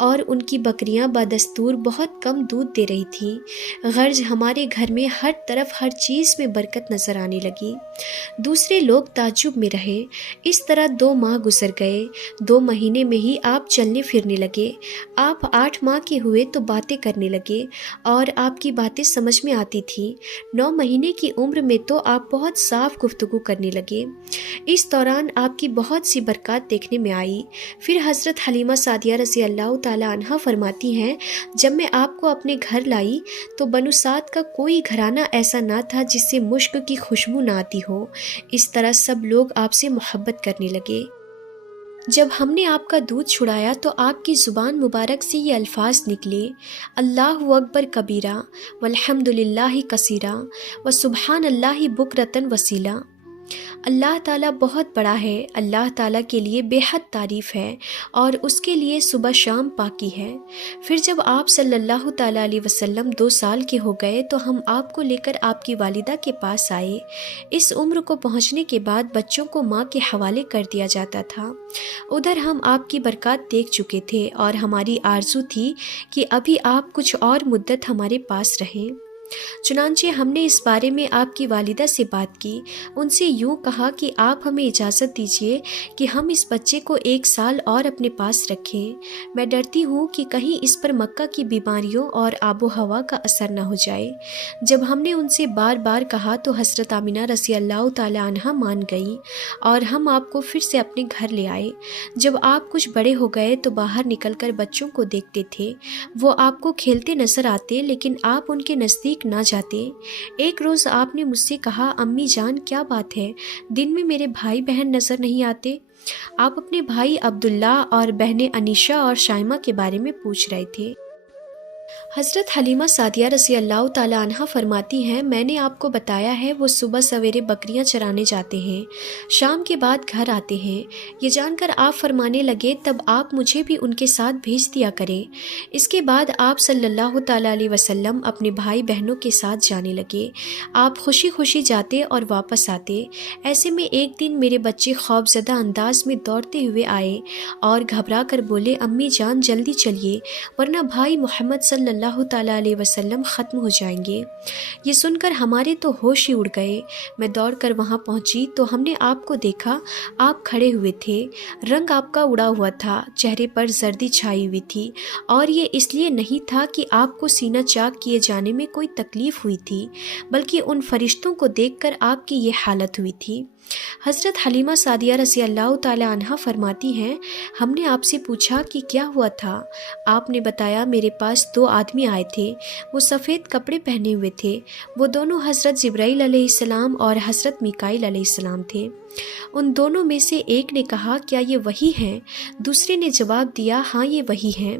اور ان کی بکریاں بدستور بہت کم دودھ دے رہی تھیں۔ غرض ہمارے گھر میں ہر طرف ہر چیز میں برکت نظر آنے لگی۔ دوسرے لوگ تعجب میں رہے۔ اس طرح 2 ماہ گزر گئے۔ 2 مہینے میں ہی آپ چلنے پھرنے لگے۔ آپ 8 ماہ کے ہوئے تو باتیں کرنے لگے اور آپ کی باتیں سمجھ میں آتی تھیں۔ 9 مہینے کی عمر میں تو آپ بہت صاف گفتگو کرنے لگے۔ اس دوران آپ کی بہت سی برکات دیکھنے میں آئی۔ پھر حضرت حلیمہ سعدیہ رضی اللہ تعالی عنہا فرماتی ہیں، جب میں آپ کو اپنے گھر لائی تو بنو سعد کا کوئی گھرانہ ایسا نہ تھا جس سے مشک کی خوشبو نہ آتی ہو۔ اس طرح سب لوگ آپ سے محبت کرنے لگے۔ جب ہم نے آپ کا دودھ چھڑایا تو آپ کی زبان مبارک سے یہ الفاظ نکلے: اللہ اکبر کبیرہ والحمد للہ کثیرہ وسبحان اللہ بکرۃ وصیلا۔ اللہ تعالیٰ بہت بڑا ہے، اللہ تعالیٰ کے لیے بے حد تعریف ہے اور اس کے لیے صبح شام پاکی ہے۔ پھر جب آپ صلی اللہ تعالیٰ علیہ وسلم 2 سال کے ہو گئے تو ہم آپ کو لے کر آپ کی والدہ کے پاس آئے۔ اس عمر کو پہنچنے کے بعد بچوں کو ماں کے حوالے کر دیا جاتا تھا۔ ادھر ہم آپ کی برکات دیکھ چکے تھے اور ہماری آرزو تھی کہ ابھی آپ کچھ اور مدت ہمارے پاس رہیں۔ چنانچہ ہم نے اس بارے میں آپ کی والدہ سے بات کی۔ ان سے یوں کہا کہ آپ ہمیں اجازت دیجیے کہ ہم اس بچے کو 1 سال اور اپنے پاس رکھیں۔ میں ڈرتی ہوں کہ کہیں اس پر مکہ کی بیماریوں اور آب و ہوا کا اثر نہ ہو جائے۔ جب ہم نے ان سے بار بار کہا تو حضرت آمنہ رضی اللہ تعالی عنہا مان گئی اور ہم آپ کو پھر سے اپنے گھر لے آئے۔ جب آپ کچھ بڑے ہو گئے تو باہر نکل کر بچوں کو دیکھتے تھے۔ وہ آپ کو کھیلتے نظر آتے لیکن آپ ان کے نزدیک نہ جاتے۔ ایک روز آپ نے مجھ سے کہا، امی جان کیا بات ہے، دن میں میرے بھائی بہن نظر نہیں آتے؟ آپ اپنے بھائی عبداللہ اور بہنیں انیشہ اور شائمہ کے بارے میں پوچھ رہے تھے۔ حضرت حلیمہ سعدیہ رضی اللہ تعالی عنہا فرماتی ہیں، میں نے آپ کو بتایا ہے وہ صبح سویرے بکریاں چرانے جاتے ہیں، شام کے بعد گھر آتے ہیں۔ یہ جان کر آپ فرمانے لگے، تب آپ مجھے بھی ان کے ساتھ بھیج دیا کریں۔ اس کے بعد آپ صلی اللہ تعالی علیہ وسلم اپنے بھائی بہنوں کے ساتھ جانے لگے۔ آپ خوشی خوشی جاتے اور واپس آتے۔ ایسے میں ایک دن میرے بچے خوف زدہ انداز میں دوڑتے ہوئے آئے اور گھبرا کر بولے، امی جان جلدی چلیے ورنہ بھائی محمد صلی اللہ تعالیٰ علیہ وسلم ختم ہو جائیں گے۔ یہ سن کر ہمارے تو ہوش ہی اڑ گئے۔ میں دوڑ کر وہاں پہنچی تو ہم نے آپ کو دیکھا، آپ کھڑے ہوئے تھے، رنگ آپ کا اڑا ہوا تھا، چہرے پر زردی چھائی ہوئی تھی اور یہ اس لیے نہیں تھا کہ آپ کو سینہ چاک کیے جانے میں کوئی تکلیف ہوئی تھی، بلکہ ان فرشتوں کو دیکھ کر آپ کی یہ حالت ہوئی تھی۔ حضرت حلیمہ سعدیہ رضی اللہ تعالی عنہا فرماتی ہیں، ہم نے آپ سے پوچھا کہ کیا ہوا تھا؟ آپ نے بتایا، میرے پاس 2 آدمی آئے تھے، وہ سفید کپڑے پہنے ہوئے تھے، وہ دونوں حضرت جبرائیل علیہ السلام اور حضرت میکائیل علیہ السلام تھے۔ ان دونوں میں سے ایک نے کہا، کیا یہ وہی ہیں؟ دوسرے نے جواب دیا، ہاں یہ وہی ہیں۔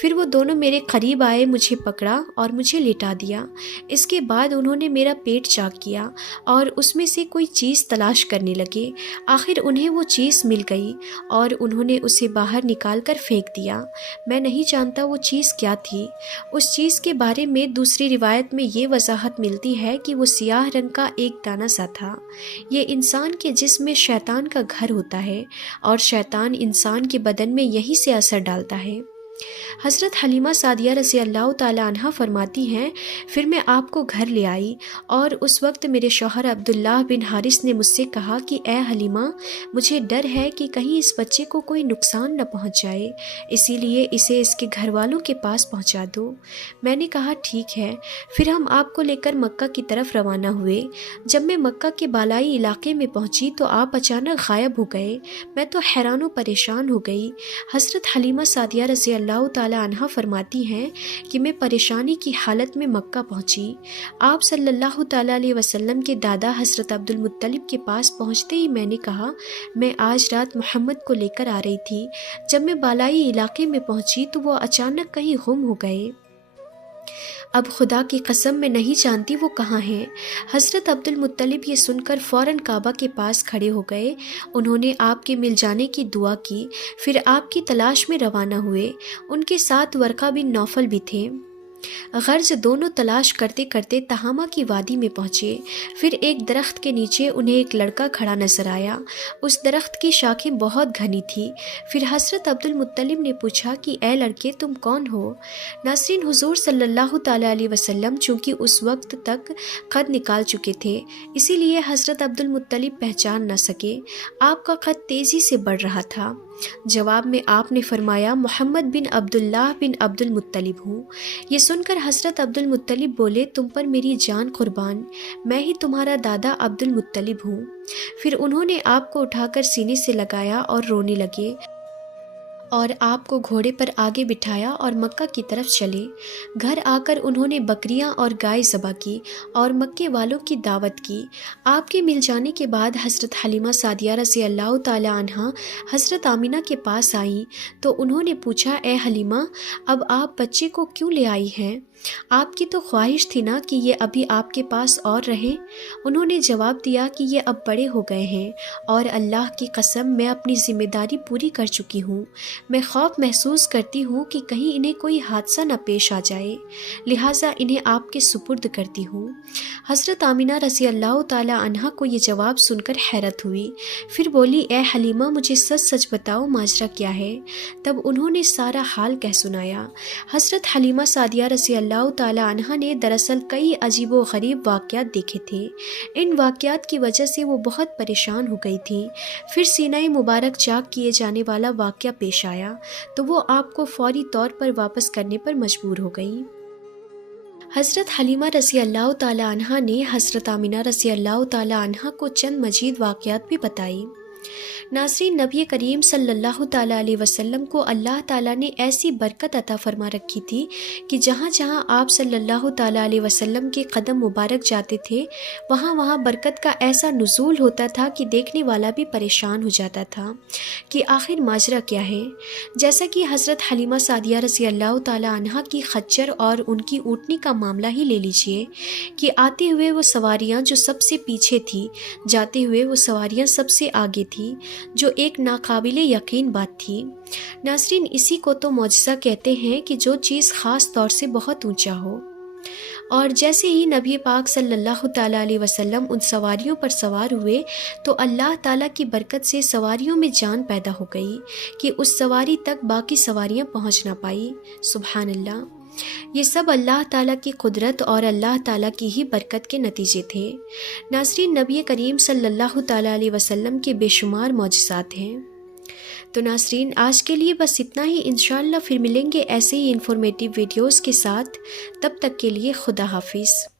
پھر وہ دونوں میرے قریب آئے، مجھے پکڑا اور مجھے لیٹا دیا۔ اس کے بعد انہوں نے میرا پیٹ چاک کیا اور اس میں سے کوئی چیز تلاش کرنے لگے۔ آخر انہیں وہ چیز مل گئی اور انہوں نے اسے باہر نکال کر پھینک دیا۔ میں نہیں جانتا وہ چیز کیا تھی۔ اس چیز کے بارے میں دوسری روایت میں یہ وضاحت ملتی ہے کہ وہ سیاہ رنگ کا ایک دانہ سا تھا۔ یہ انسان کے جسم میں شیطان کا گھر ہوتا ہے اور شیطان انسان کے بدن میں یہی سے اثر ڈالتا ہے۔ حضرت حلیمہ سعدیہ رضی اللہ تعالی عنہا فرماتی ہیں، پھر میں آپ کو گھر لے آئی اور اس وقت میرے شوہر عبداللہ بن حارث نے مجھ سے کہا کہ اے حلیمہ، مجھے ڈر ہے کہ کہیں اس بچے کو کوئی نقصان نہ پہنچ جائے، اسی لیے اسے اس کے گھر والوں کے پاس پہنچا دو۔ میں نے کہا ٹھیک ہے۔ پھر ہم آپ کو لے کر مکہ کی طرف روانہ ہوئے۔ جب میں مکہ کے بالائی علاقے میں پہنچی تو آپ اچانک غائب ہو گئے۔ میں تو حیران و پریشان ہو گئی۔ حضرت حلیمہ سعدیہ رضی اللہ تعالی عنہا فرماتی ہیں کہ میں پریشانی کی حالت میں مکہ پہنچی۔ آپ صلی اللہ تعالی علیہ وسلم کے دادا حضرت عبد المطلب کے پاس پہنچتے ہی میں نے کہا، میں آج رات محمد کو لے کر آ رہی تھی۔ جب میں بالائی علاقے میں پہنچی تو وہ اچانک کہیں گم ہو گئے۔ اب خدا کی قسم میں نہیں جانتی وہ کہاں ہیں۔ حضرت عبد المطلب یہ سن کر فوراً کعبہ کے پاس کھڑے ہو گئے۔ انہوں نے آپ کے مل جانے کی دعا کی، پھر آپ کی تلاش میں روانہ ہوئے۔ ان کے ساتھ ورقہ بن نوفل بھی تھے۔ غرض دونوں تلاش کرتے کرتے تہامہ کی وادی میں پہنچے۔ پھر ایک درخت کے نیچے انہیں ایک لڑکا کھڑا نظر آیا۔ اس درخت کی شاخیں بہت گھنی تھی۔ پھر حضرت عبد المطلب نے پوچھا کہ اے لڑکے تم کون ہو؟ ناظرین، حضور صلی اللہ تعالیٰ علیہ وسلم چونکہ اس وقت تک قد نکال چکے تھے، اسی لیے حضرت عبد المطلب پہچان نہ سکے۔ آپ کا قد تیزی سے بڑھ رہا تھا۔ جواب میں آپ نے فرمایا محمد بن عبداللہ بن عبد المطلب ہوں۔ یہ سن کر حضرت عبد المطلب بولے تم پر میری جان قربان، میں ہی تمہارا دادا عبد المطلب ہوں۔ پھر انہوں نے آپ کو اٹھا کر سینے سے لگایا اور رونے لگے اور آپ کو گھوڑے پر آگے بٹھایا اور مکہ کی طرف چلے۔ گھر آ کر انہوں نے بکریاں اور گائے ذبح کی اور مکے والوں کی دعوت کی۔ آپ کے مل جانے کے بعد حضرت حلیمہ سعدیہ رضی اللہ تعالی عنہا حضرت آمینہ کے پاس آئیں تو انہوں نے پوچھا اے حلیمہ، اب آپ بچے کو کیوں لے آئی ہیں؟ آپ کی تو خواہش تھی نا کہ یہ ابھی آپ کے پاس اور رہیں؟ انہوں نے جواب دیا کہ یہ اب بڑے ہو گئے ہیں اور اللہ کی قسم میں اپنی ذمہ داری پوری کر چکی ہوں۔ میں خوف محسوس کرتی ہوں کہ کہیں انہیں کوئی حادثہ نہ پیش آ جائے، لہٰذا انہیں آپ کے سپرد کرتی ہوں۔ حضرت آمینہ رضی اللہ تعالی عنہا کو یہ جواب سن کر حیرت ہوئی۔ پھر بولی اے حلیمہ مجھے سچ سچ بتاؤ ماجرا کیا ہے؟ تب انہوں نے سارا حال کہہ سنایا۔ حضرت حلیمہ سعدیہ رضی اللہ تعالی عنہا نے دراصل کئی عجیب و غریب واقعات دیکھے تھے۔ ان واقعات کی وجہ سے وہ بہت پریشان ہو گئی تھیں۔ پھر سینہ مبارک چاک کیے جانے والا واقعہ پیش آیا تو وہ آپ کو فوری طور پر واپس کرنے پر مجبور ہو گئی۔ حضرت حلیمہ رضی اللہ تعالی عنہا نے حضرت آمینہ رضی اللہ تعالی عنہا کو چند مزید واقعات بھی بتائی۔ ناظرین، نبی کریم صلی اللہ تعالیٰ علیہ وسلم کو اللہ تعالیٰ نے ایسی برکت عطا فرما رکھی تھی کہ جہاں جہاں آپ صلی اللہ تعالیٰ علیہ وسلم کے قدم مبارک جاتے تھے وہاں وہاں برکت کا ایسا نزول ہوتا تھا کہ دیکھنے والا بھی پریشان ہو جاتا تھا کہ آخر ماجرا کیا ہے۔ جیسا کہ حضرت حلیمہ سعدیہ رضی اللہ تعالیٰ عنہا کی خچر اور ان کی اونٹنی کا معاملہ ہی لے لیجئے کہ آتے ہوئے وہ سواریاں جو سب سے پیچھے تھی، جاتے ہوئے وہ سواریاں سب سے آگے تھی، جو ایک ناقابل یقین بات تھی۔ ناظرین، اسی کو تو معجزہ کہتے ہیں کہ جو چیز خاص طور سے بہت اونچا ہو۔ اور جیسے ہی نبی پاک صلی اللہ تعالیٰ علیہ وسلم ان سواریوں پر سوار ہوئے تو اللہ تعالیٰ کی برکت سے سواریوں میں جان پیدا ہو گئی کہ اس سواری تک باقی سواریاں پہنچ نہ پائی۔ سبحان اللہ! یہ سب اللہ تعالیٰ کی قدرت اور اللہ تعالیٰ کی ہی برکت کے نتیجے تھے۔ ناظرین، نبی کریم صلی اللہ تعالیٰ علیہ وسلم کے بے شمار معجزات ہیں۔ تو ناظرین، آج کے لیے بس اتنا ہی۔ انشاءاللہ پھر ملیں گے ایسے ہی انفارمیٹیو ویڈیوز کے ساتھ۔ تب تک کے لیے خدا حافظ۔